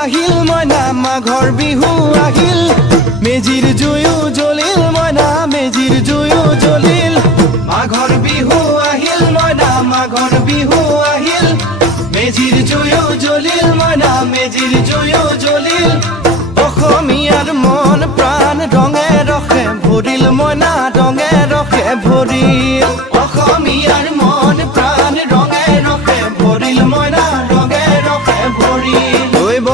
আহিল মইনা মাঘৰ বিহু আহিল মেজিৰ জুয়ো জ্বলিল মইনা মেজিৰ জুয়ো জ্বলিল মাঘৰ বিহু আহিল মইনা মাঘৰ বিহু আহিল মেজিৰ জুয়ো জ্বলিল মইনা মেজিৰ জুয়ো জ্বলিল অসমীয়াৰ মন প্ৰাণ ৰঙে ৰসে ভৰিল মইনা ৰঙে ৰসে ভৰিল অসমীয়াৰ মন